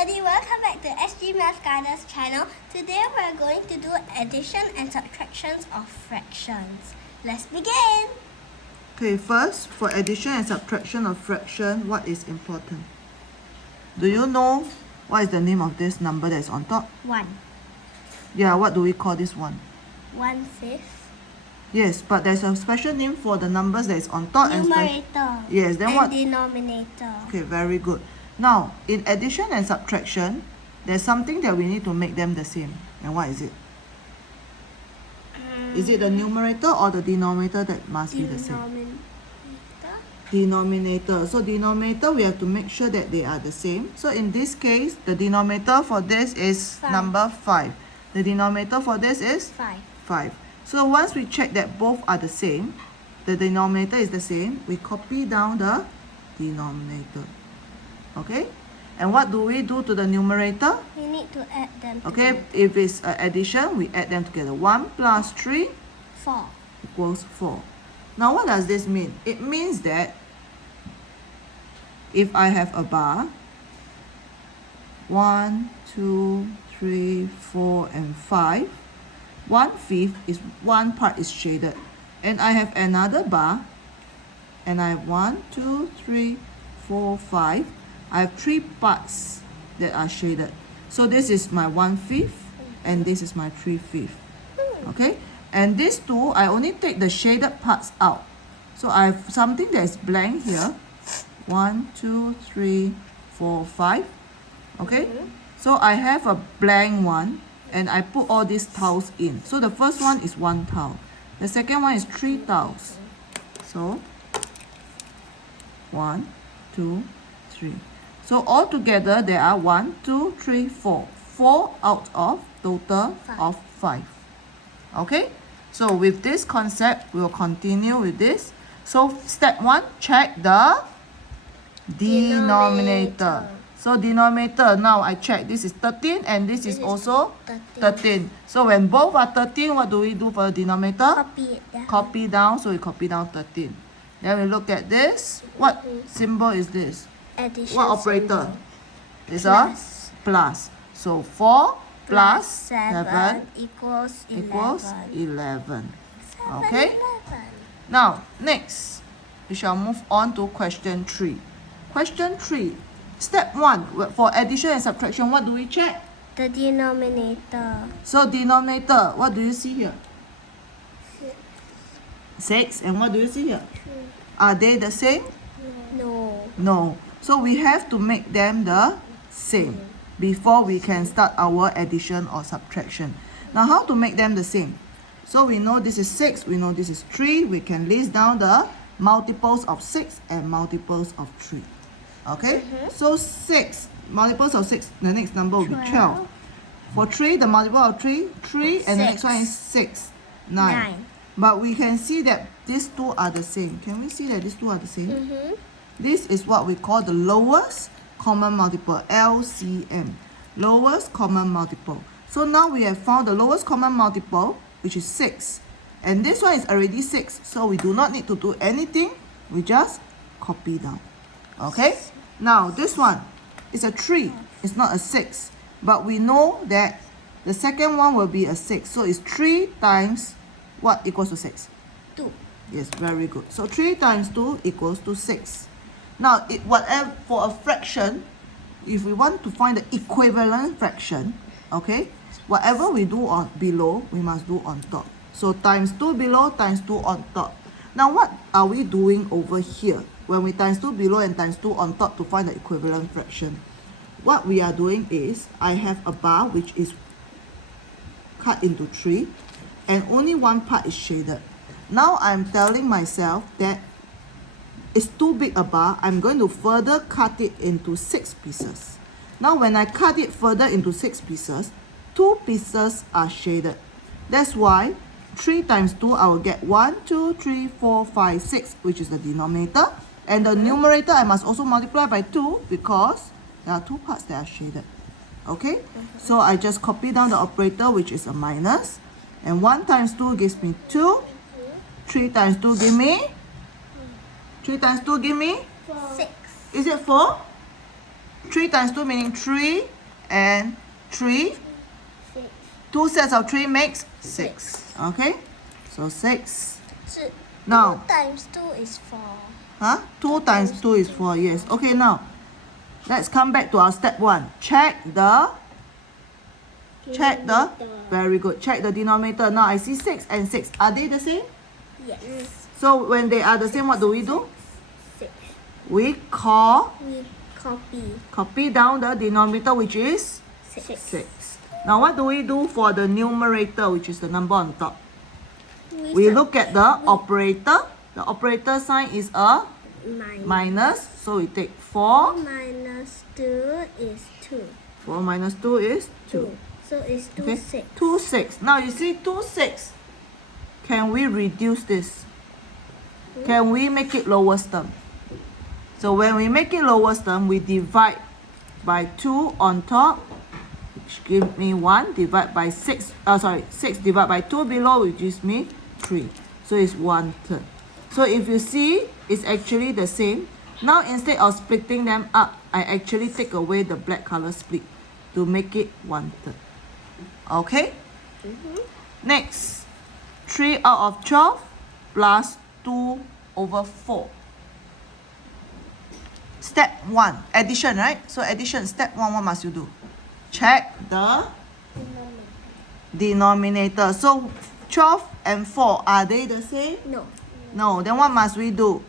everybody, welcome back to SG Math Guidance channel. Today we're going to do addition and subtractions of fractions. Let's begin! Okay, first, for addition and subtraction of fraction, what is important? Do you know what is the name of this number that is on top? 1. Yeah, what do we call this one? 1/5. Yes, but there's a special name for the numbers that is on top Numerator. Yes, then and what? Denominator. Okay, very good. Now, in addition and subtraction, there's something that we need to make them the same. And what is it? Is it the numerator or the denominator that must be the same? Denominator. So denominator, we have to make sure that they are the same. So in this case, the denominator for this is 5. number 5. The denominator for this is 5. So once we check that both are the same, the denominator is the same, we copy down the denominator. Okay? And what do we do to the numerator? We need to add them Okay, together. if it's addition, we add them together. 1 plus 3 4. equals 4. Now what does this mean? It means that if I have a bar, 1, 2, 3, 4, and 5, 1/5 is one part is shaded. And I have another bar, and I have 1, 2, 3, 4, 5. I have 3 parts that are shaded. So this is my 1/5, and this is my 3/5. Okay? And these two, I only take the shaded parts out. So I have something that is blank here. 1, 2, 3, 4, 5. Okay? So I have a blank one, and I put all these tiles in. So the first one is 1 tile. The second one is 3 tiles. So 1, 2, 3. So altogether there are 1, 2, 3, 4. 4 out of total of 5. Okay? So with this concept, we will continue with this. So step 1, check the denominator. So denominator, now I check, this is 13 and this is also 13. So when both are 13, what do we do for the denominator? Copy it down. Copy down, so we copy down 13. Then we look at this. What symbol is this? Addition What operator? symbol. It's a Plus. plus. So 4 plus 7 equals 11. equals 11. 7, Okay? 11. Now, next, we shall move on to question 3. Question 3. Step 1, for addition and subtraction, what do we check? The denominator. So denominator, what do you see here? 6. And what do you see here? Are they the same? No. No. So we have to make them the same before we can start our addition or subtraction. Now how to make them the same? So we know this is 6, we know this is 3. We can list down the multiples of 6 and multiples of 3. Okay? So 6, multiples of 6, the next number will be 12. For 3, the multiple of 3, 3, and the next one is 6, 9. But we can see that these two are the same. Can we see that these two are the same? This is what we call the lowest common multiple, LCM. Lowest common multiple. So now we have found the lowest common multiple, which is 6. And this one is already 6, so we do not need to do anything. We just copy down. Okay? Now, this one is a 3. It's not a 6. But we know that the second one will be a 6. So it's 3 times what equals to 6? 2. Yes, very good. So 3 times 2 equals to 6. Now, whatever for a fraction, if we want to find the equivalent fraction, okay, whatever we do on below, we must do on top. So times 2 below, times 2 on top. Now, what are we doing over here when we times 2 below and times 2 on top to find the equivalent fraction? What we are doing is, I have a bar which is cut into 3, and only one part is shaded. Now I'm telling myself that it's too big a bar. I'm going to further cut it into 6 pieces. Now when I cut it further into 6 pieces, 2 pieces are shaded. That's why 3 times 2, I will get 1, 2, 3, 4, 5, 6, which is the denominator. And the numerator, I must also multiply by 2 because there are 2 parts that are shaded. Okay? So I just copy down the operator, which is a minus. And 1 times 2 gives me 2. 3 times 2 give me? 3 times 2 give me? 6. Is it 4? 3 times 2 meaning 3 and 3. 6. 2 sets of 3 makes 6. Okay? So 6. So Now, 2 times 2 is 4. huh? 2 times 2 is 4. Yes. Okay, now, let's come back to our step 1. Check the, very good. Check the denominator. Now, I see 6 and 6. Are they the same? Yes. So, when they are the same, what do we do? 6. We We copy. copy down the denominator, which is 6. Now, what do we do for the numerator, which is the number on top? We look at the operator. The operator sign is a minus. So we take 4. Minus 2 is 2. 4 minus 2 is 2. So it's 2, Okay? 6. 2, 6. Now you see 2, 6. Can we reduce this? Can we make it lowest term? So when we make it lowest term, we divide by 2 on top, which gives me 1. Divide by 6. 6 divided by 2 below, which gives me 3. So it's 1/3. So if you see, it's actually the same. Now instead of splitting them up, I actually take away the black color split to make it 1/3. Okay? Next, 3 out of 12 plus 2 over 4. Step 1, addition, right? So addition, step 1, what must you do? Check the denominator. So 12 and 4, are they the same? No. No. Then what must we do?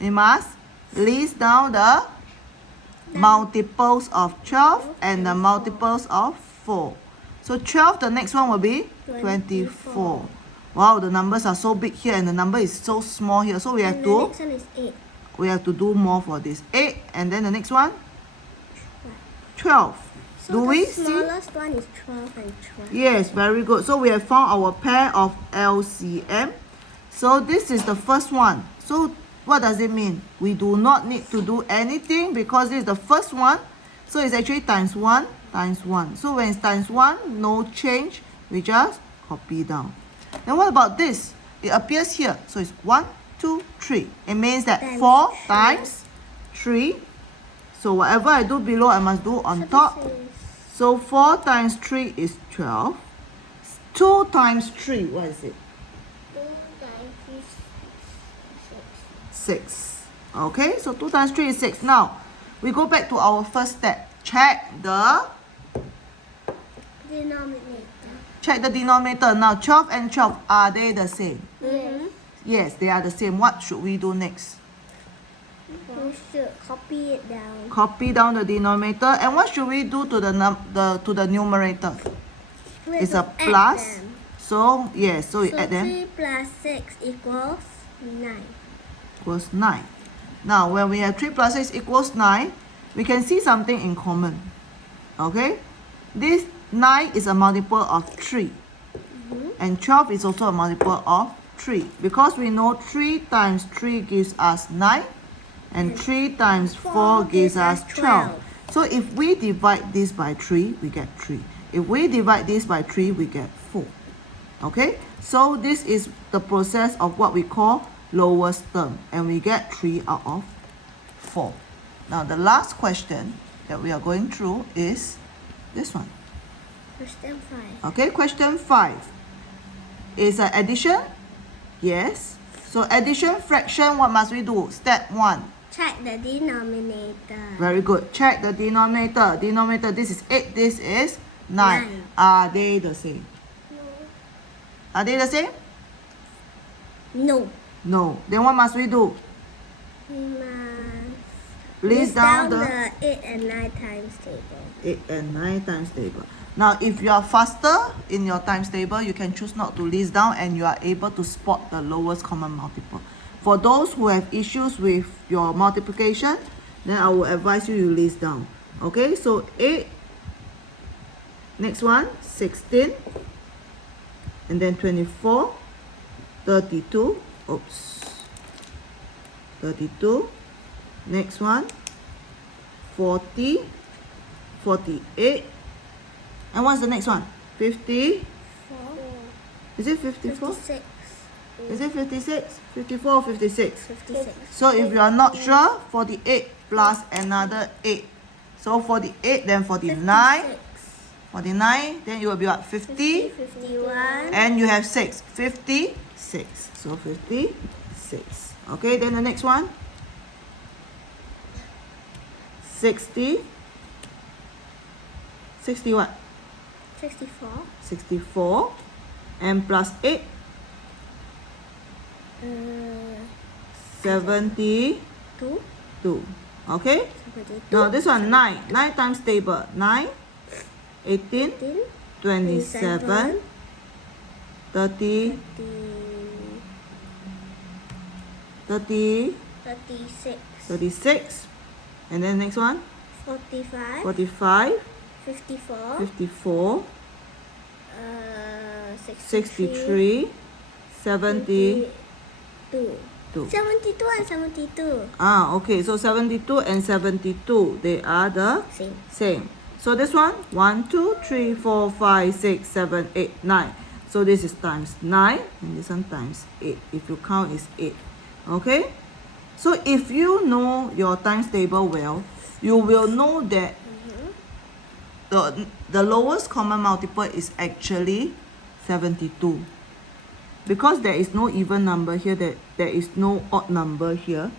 We must list down the multiples of 12 and the multiples of 4. So 12, the next one will be 24. Wow, the numbers are so big here and the number is so small here. So we have The to next one is 8. do more for this. 8, and then the next one? 12. So Do the we see? smallest one is 12 and 12. Yes, very good. So we have found our pair of LCM. So this is the first one. So what does it mean? We do not need to do anything because this is the first one. So it's actually times 1 times 1. So when it's times 1, no change. We just copy down. Then what about this? It appears here. So it's 1, 2, 3. It means that Times 4 3. times 3. So whatever I do below, I must do on top. So 4 times 3 is 12. 2 times 3, what is it? 2 times 3 is 6. Okay, so 2 times 3 is 6. Now, we go back to our first step. Check the 6. denominator. Now, 12 and 12, are they the same? Yes. Yes, they are the same. What should we do next? We should copy it down. Copy down the denominator. And what should we do to the numerator? We It's a have to add plus. them. So, yes, so we So add them. 3 plus 6 equals 9. Equals 9. Now, when we have 3 plus 6 equals 9, we can see something in common. Okay? This 9 is a multiple of 3. And 12 is also a multiple of 3. Because we know 3 times 3 gives us 9. And 3 times 4 gives us 12. So if we divide this by 3, we get 3. If we divide this by 3, we get 4. Okay? So this is the process of what we call lowest term. And we get 3 out of 4. Now the last question that we are going through is this one. Question 5. Okay, question 5. Is an addition? Yes. So addition fraction, what must we do? Step 1. Check the denominator. Very good. Check the denominator. Denominator, this is 8, this is 9. 9. Are they the same? Are they the same? No. No. Then what must we do? We must List down the the 8 and 9 times table. 8 and 9 times table. Now, if you are faster in your times table, you can choose not to list down and you are able to spot the lowest common multiple. For those who have issues with your multiplication, then I will advise you list down. Okay, so 8, next one, 16, and then 24, 32, oops, 32, next one, 40, 48, and what's the next one? 50, 4. is it 54? 56. Is it 56? 54 or 56? 56. So if you are not sure, 48 plus another 8 So 48, then 49. 56. 49, then it will be what? 50. 51. And you have 6. 56. So 56. Okay, then the next one. 60. 60 what? 64. 64. And plus 8. 72. 2. Okay? 72. Now this one 9. 9 times table. 9, 18, 27, 30, 30, 36. 36. And then next one. 45. 45, 54. 54, 63. 63, 72. 72 and 72. Okay, so 72 and 72, they are the Same. same. So this one, 1, 2, 3, 4, 5, 6, 7, 8, 9. So this is times 9, and this one times 8. If you count, it's 8. Okay? So if you know your times table well, you will know that the lowest common multiple is actually 72. Because there is no even number here, there is no odd number here.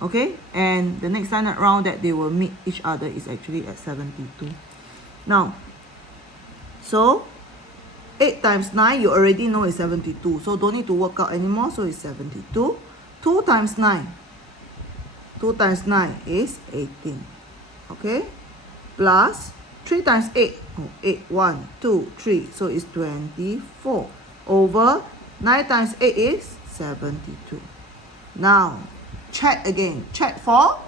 Okay? And the next time around that they will meet each other is actually at 72. Now, so 8 times 9, you already know is 72. So don't need to work out anymore. So it's 72. 2 times 9. 2 times 9 is 18. Okay? Plus 3 times 8. 8, 1, 2, 3. So it's 24. Over 9 times 8 is 72. Now, check again. Check for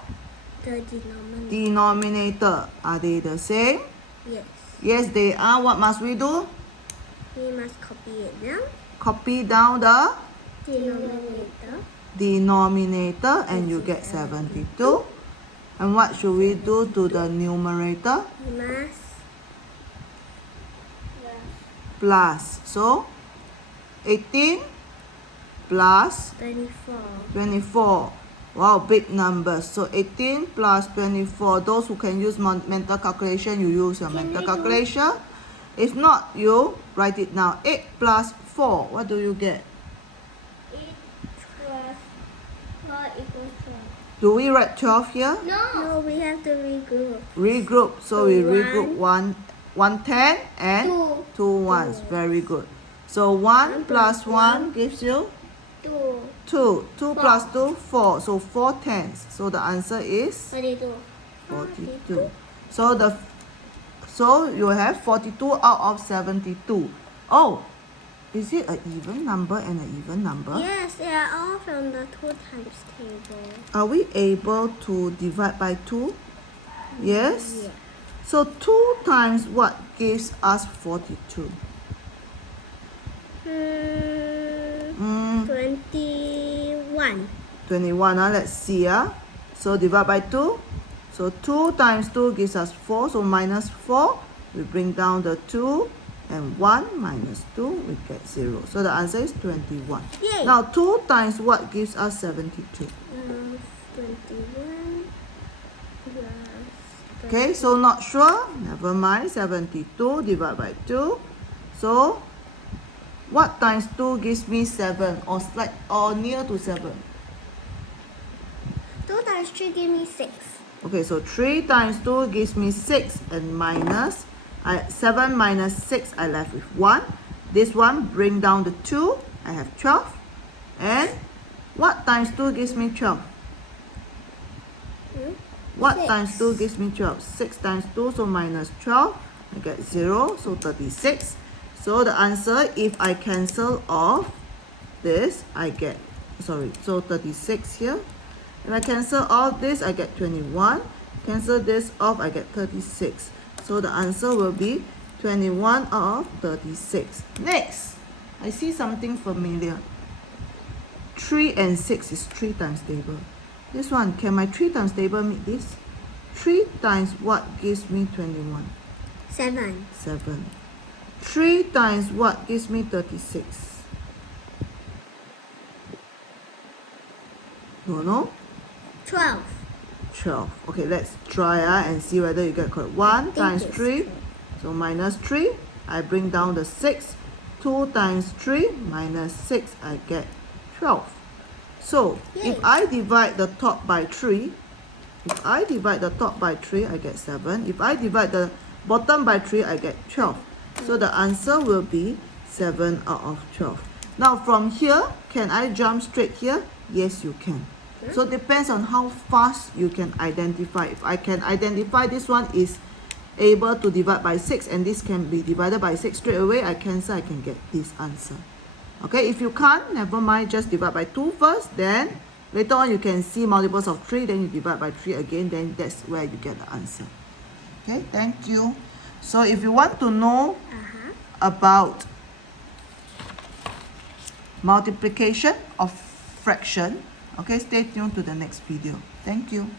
The denominator. denominator. Are they the same? Yes. Yes, they are. What must we do? We must copy it down. Copy down the Denominator. and you get 72. And what should we do to the numerator? We must Plus. So 18 plus 24. 24. Wow, big numbers. So 18 plus 24. Those who can use mental calculation, you use your mental calculation. If not, you write it now. 8 plus 4. What do you get? 8 plus 4 equals 12. Do we write 12 here? No, we have to regroup. Regroup. So we regroup 1 10 and Two. 2 ones. Very good. So 1 plus 1 gives you 2. 2. 2 plus 2, 4. So 4 tenths. So the answer is 42. 42. So you have 42 out of 72. Oh, is it an even number and an even number? Yes, they are all from the 2 times table. Are we able to divide by 2? Yes? Yeah. So 2 times what gives us 42? 21. 21. Let's see. So divide by 2. So 2 times 2 gives us 4. So minus 4. We bring down the 2. And 1 minus 2, we get 0. So the answer is 21. Yay. Now 2 times what gives us 72? 21 plus Okay, so not sure? Never mind. 72 divided by 2. So what times 2 gives me 7 or near to 7? 2 times 3 give me 6. Okay, so 3 times 2 gives me 6 and minus 7 minus 6, I left with 1. This one, bring down the 2, I have 12. And what times 2 gives me 12? What 6. times 2 gives me 12? 6 times 2, so minus 12. I get 0, so 36. So the answer, if I cancel off this, I get, so 36 here. If I cancel off this, I get 21. Cancel this off, I get 36. So the answer will be 21 out of 36. Next, I see something familiar. 3 and 6 is 3 times table. This one, can my 3 times table meet this? 3 times what gives me 21? 7. 7. 3 times what gives me 36? Don't know. 12. 12. Okay, let's try and see whether you get correct. 1 times it's 3, true. so minus 3. I bring down the 6. 2 times 3 minus 6, I get 12. So, if Yay. I divide the top by 3, I get 7. If I divide the bottom by 3, I get 12. So the answer will be 7 out of 12. Now from here, can I jump straight here? Yes, you can. So it depends on how fast you can identify. If I can identify this one is able to divide by 6 and this can be divided by 6 straight away, I cancel, I can get this answer. Okay, if you can't, never mind, just divide by 2 first, then later on you can see multiples of 3, then you divide by 3 again, then that's where you get the answer. Okay, thank you. So if you want to know about multiplication of fraction, okay, stay tuned to the next video. Thank you.